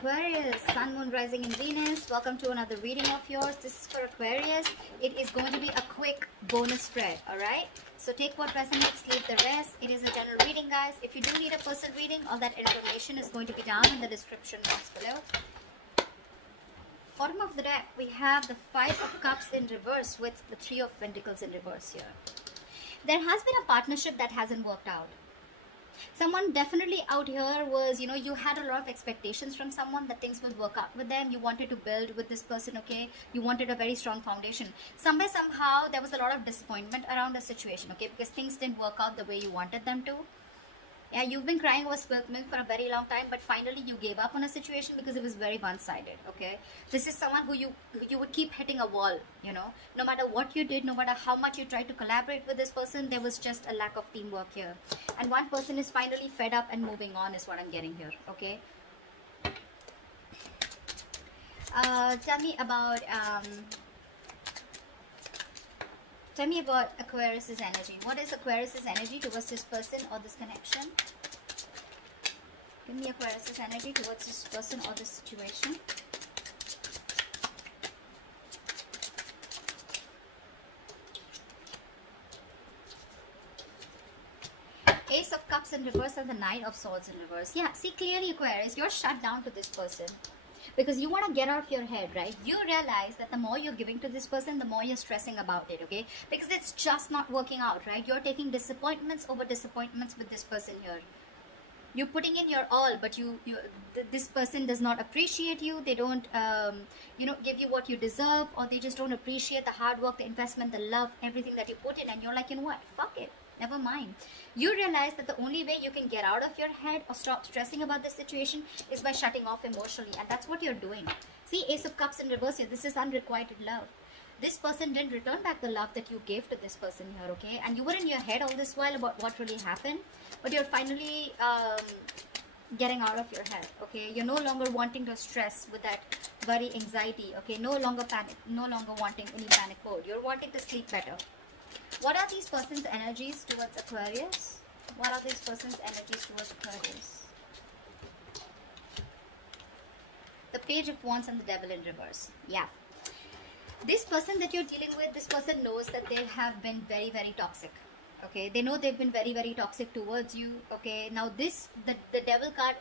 Aquarius, Sun, Moon, Rising in Venus. Welcome to another reading of yours. This is for Aquarius. It is going to be a quick bonus spread, alright? So take what resonates, leave the rest. It is a general reading, guys. If you do need a personal reading, all that information is going to be down in the description box below. Bottom of the deck, we have the Five of Cups in reverse with the Three of Pentacles in reverse here. There has been a partnership that hasn't worked out. Someone definitely out here was, you had a lot of expectations from someone that things will work out with them. You wanted to build with this person, okay? You wanted a very strong foundation. Somewhere, somehow, there was a lot of disappointment around the situation, okay? Because things didn't work out the way you wanted them to. Yeah, you've been crying over spilt milk for a very long time, but finally you gave up on a situation because it was very one-sided, okay? This is someone who you would keep hitting a wall, no matter what you did, no matter how much you tried to collaborate with this person, there was just a lack of teamwork here. And one person is finally fed up and moving on is what I'm getting here, okay? Tell me about Aquarius's energy. What is Aquarius's energy towards this person or this connection? Give me Aquarius's energy towards this person or this situation. Ace of Cups in reverse and the Knight of Swords in reverse. Yeah, see clearly, Aquarius, you're shut down to this person. Because you want to get out of your head, right? You realize that the more you're giving to this person, the more you're stressing about it, okay? Because it's just not working out, right? You're taking disappointments over disappointments with this person here. You're putting in your all, but this person does not appreciate you. They don't, give you what you deserve, or they just don't appreciate the hard work, the investment, the love, everything that you put in. And you're like, you know what? Fuck it. Never mind. You realize that the only way you can get out of your head or stop stressing about this situation is by shutting off emotionally. And that's what you're doing. See, Ace of Cups in reverse here. This is unrequited love. This person didn't return back the love that you gave to this person here, okay? And you were in your head all this while about what really happened. But you're finally getting out of your head, okay? You're no longer wanting to stress with that worry, anxiety, okay? No longer panic. No longer wanting any panic mode. You're wanting to sleep better. What are these person's energies towards Aquarius? What are these person's energies towards Aquarius? The Page of Wands and the Devil in reverse. Yeah. This person that you're dealing with, this person knows that they have been very, very toxic. Okay, they know they've been very, very toxic towards you. Okay, now the Devil card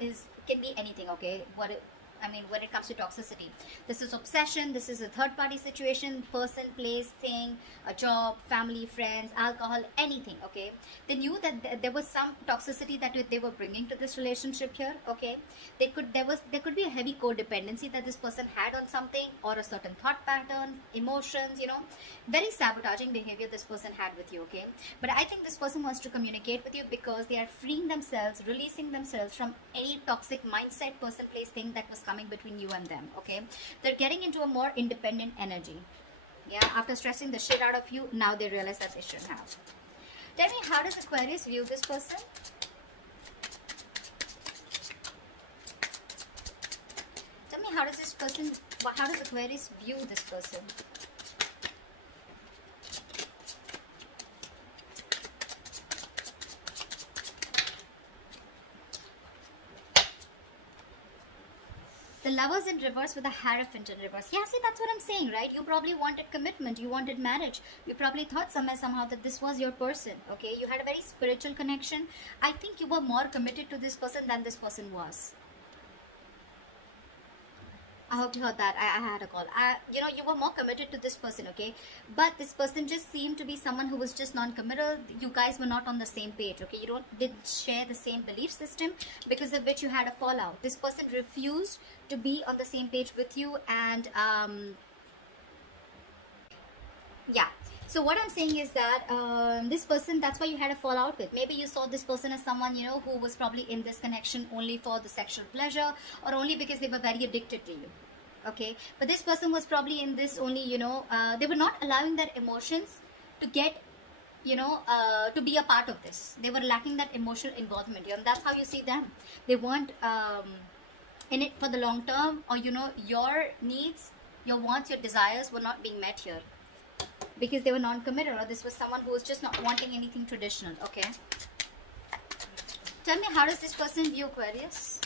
can be anything. Okay, when it comes to toxicity, this is obsession, this is a third-party situation, person, place, thing, a job, family, friends, alcohol, anything, okay? They knew that there was some toxicity that they were bringing to this relationship here, okay? There could be a heavy codependency that this person had on something, or a certain thought pattern, emotions, very sabotaging behavior this person had with you, okay? But I think this person wants to communicate with you because they are freeing themselves, releasing themselves from any toxic mindset, person, place, thing that was coming between you and them, okay? They're getting into a more independent energy. Yeah, after stressing the shit out of you, now they realize that they shouldn't have. Tell me, how does Aquarius view this person? Tell me, how does Aquarius view this person? The Lovers in reverse with the Hierophant in reverse. Yeah, see, that's what I'm saying, right? You probably wanted commitment. You wanted marriage. You probably thought somehow that this was your person, okay? You had a very spiritual connection. I think you were more committed to this person than this person was. I hope you heard that. I had a call. You were more committed to this person, okay? But this person just seemed to be someone who was just non-committal. You guys were not on the same page, okay? You didn't share the same belief system, because of which you had a fallout. This person refused to be on the same page with you, and yeah. So what I'm saying is that this person, that's why you had a fallout with. Maybe you saw this person as someone, who was probably in this connection only for the sexual pleasure, or only because they were very addicted to you. Okay? But this person was probably in this only, they were not allowing their emotions to get, to be a part of this. They were lacking that emotional involvement. And that's how you see them. They weren't in it for the long term, or, your needs, your wants, your desires were not being met here. Because they were non-committed, or this was someone who was just not wanting anything traditional, okay? Tell me, how does this person view Aquarius?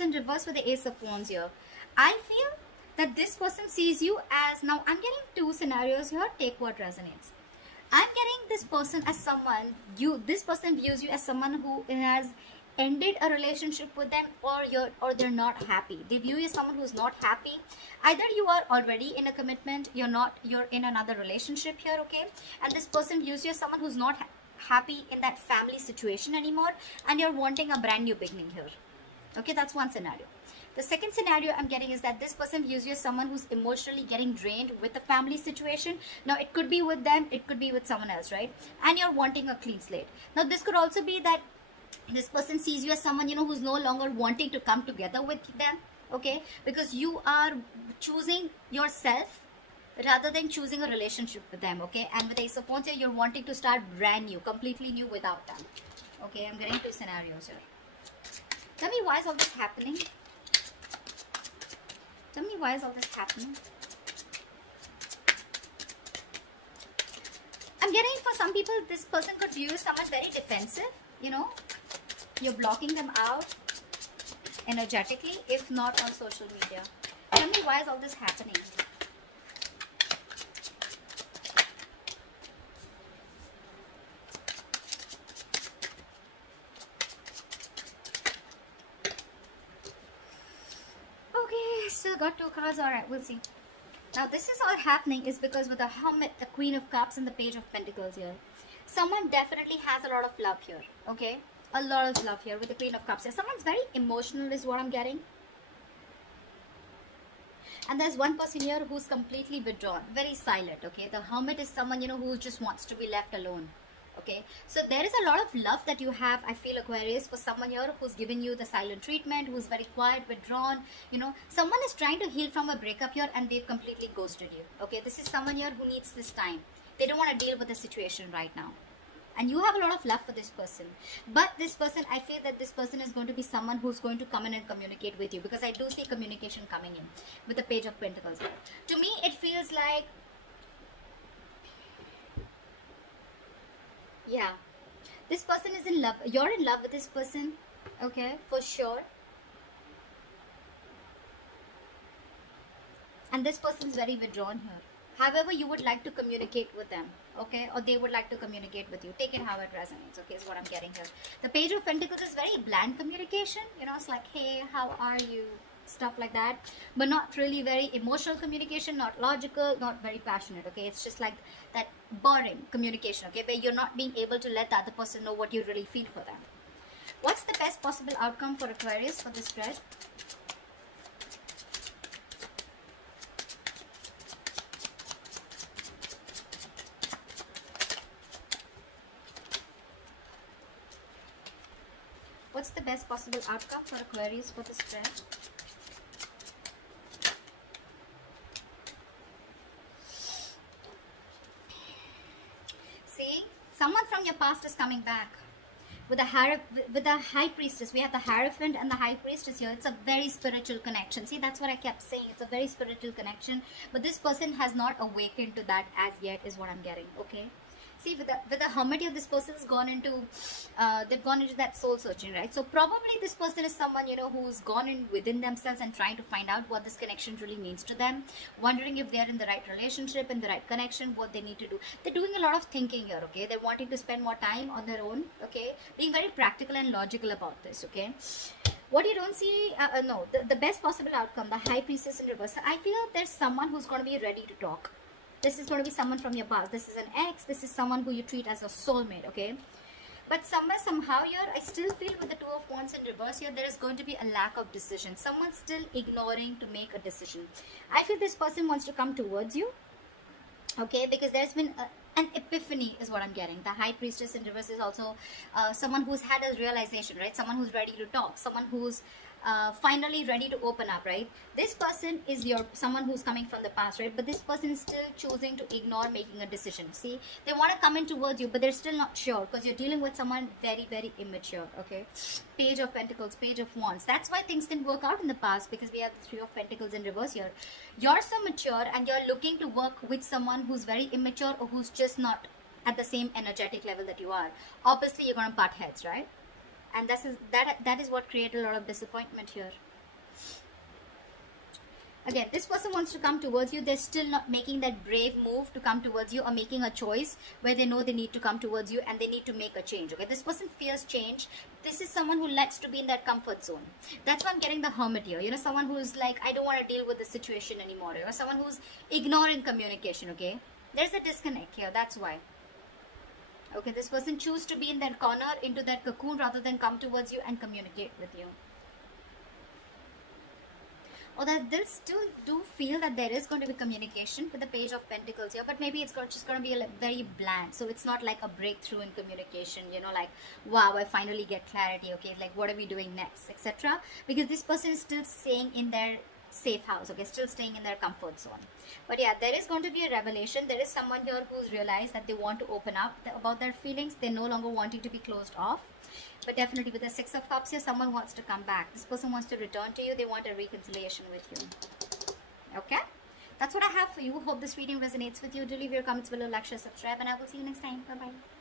in reverse with the Ace of Wands here. I feel that this person sees you as, now I'm getting two scenarios here, take what resonates. I'm getting this person as someone, this person views you as someone who has ended a relationship with them, or they're not happy. They view you as someone who's not happy. Either you are already in a commitment, you're in another relationship here, okay? And this person views you as someone who's not happy in that family situation anymore, and you're wanting a brand new beginning here. Okay, that's one scenario. The second scenario I'm getting is that this person views you as someone who's emotionally getting drained with the family situation. Now, it could be with them, it could be with someone else, right? And you're wanting a clean slate. Now, this could also be that this person sees you as someone, who's no longer wanting to come together with them, okay? Because you are choosing yourself rather than choosing a relationship with them, okay? And with Ace of Wands here, you're wanting to start brand new, completely new without them. Okay, I'm getting two scenarios here. Tell me, why is all this happening? Tell me, why is all this happening? I'm getting, for some people, this person could view someone very defensive, You're blocking them out energetically, if not on social media. Tell me, why is all this happening? Still got two cards. All right, we'll see. Now, this is all happening is because with the Hermit, the Queen of Cups, and the Page of Pentacles here, someone definitely has a lot of love here, okay? A lot of love here with the Queen of Cups here. Someone's very emotional is what I'm getting. And there's one person here who's completely withdrawn, very silent, okay? The Hermit is someone, who just wants to be left alone. Okay, so there is a lot of love that you have, I feel, Aquarius, for someone here who's given you the silent treatment, who's very quiet, withdrawn. Someone is trying to heal from a breakup here and they've completely ghosted you. Okay, this is someone here who needs this time. They don't want to deal with the situation right now. And you have a lot of love for this person. But this person, I feel that this person is going to be someone who's going to come in and communicate with you, because I do see communication coming in with the Page of Pentacles. To me, it feels like, yeah, this person is in love. You're in love with this person, okay, for sure. And this person is very withdrawn here. However, you would like to communicate with them, okay, or they would like to communicate with you. Take it how it resonates, okay, is what I'm getting here. The Page of Pentacles is very bland communication. It's like, hey, how are you? Stuff like that, but not really very emotional communication, not logical, not very passionate, okay? It's just like that boring communication, okay, where you're not being able to let the other person know what you really feel for them. What's the best possible outcome for Aquarius for this spread? What's the best possible outcome for Aquarius for this spread? Someone from your past is coming back. With the High Priestess, we have the Hierophant and the High Priestess here. It's a very spiritual connection. See, that's what I kept saying. It's a very spiritual connection. But this person has not awakened to that as yet, is what I'm getting, okay? See, with the Hermit here, this person's gone into, they've gone into that soul searching, right? So probably this person is someone, who's gone in within themselves and trying to find out what this connection really means to them. Wondering if they're in the right relationship, in the right connection, what they need to do. They're doing a lot of thinking here, okay? They're wanting to spend more time on their own, okay? Being very practical and logical about this, okay? What you don't see, the best possible outcome, the High Priestess in reverse. I feel there's someone who's going to be ready to talk. This is going to be someone from your past. This is an ex. This is someone who you treat as a soulmate, okay? But somehow here, I still feel with the Two of Wands in reverse here, there is going to be a lack of decision. Someone's still ignoring to make a decision. I feel this person wants to come towards you, okay? Because there's been an epiphany is what I'm getting. The High Priestess in reverse is also someone who's had a realization, right? Someone who's ready to talk. Someone who's finally ready to open up, right? This person is someone who's coming from the past, right? But this person is still choosing to ignore making a decision. See, they want to come in towards you, but they're still not sure because you're dealing with someone very, very immature, okay? Page of Pentacles, Page of Wands. That's why things didn't work out in the past, because we have the Three of Pentacles in reverse here. You're so mature and you're looking to work with someone who's very immature or who's just not at the same energetic level that you are. Obviously, you're going to butt heads, right? And that is what created a lot of disappointment here. Again, this person wants to come towards you. They're still not making that brave move to come towards you, or making a choice where they know they need to come towards you and they need to make a change. Okay, this person fears change. This is someone who likes to be in that comfort zone. That's why I'm getting the Hermit here. You know, someone who's like, I don't want to deal with the situation anymore, or someone who's ignoring communication. Okay, there's a disconnect here. That's why. Okay, this person choose to be in that corner, into that cocoon, rather than come towards you and communicate with you. Or that they'll still do feel that there is going to be communication with the Page of Pentacles here, but maybe it's just going to be very bland. So it's not like a breakthrough in communication, you know, like, wow, I finally get clarity. Okay, like, what are we doing next, etc. Because this person is still staying in their safe house, okay, still staying in their comfort zone. But yeah, there is going to be a revelation. There is someone here who's realized that they want to open up about their feelings. They're no longer wanting to be closed off. But definitely with the Six of Cups here, someone wants to come back. This person wants to return to you. They want a reconciliation with you. Okay? That's what I have for you. Hope this reading resonates with you. Do leave your comments below, like, share, subscribe, and I will see you next time. Bye-bye.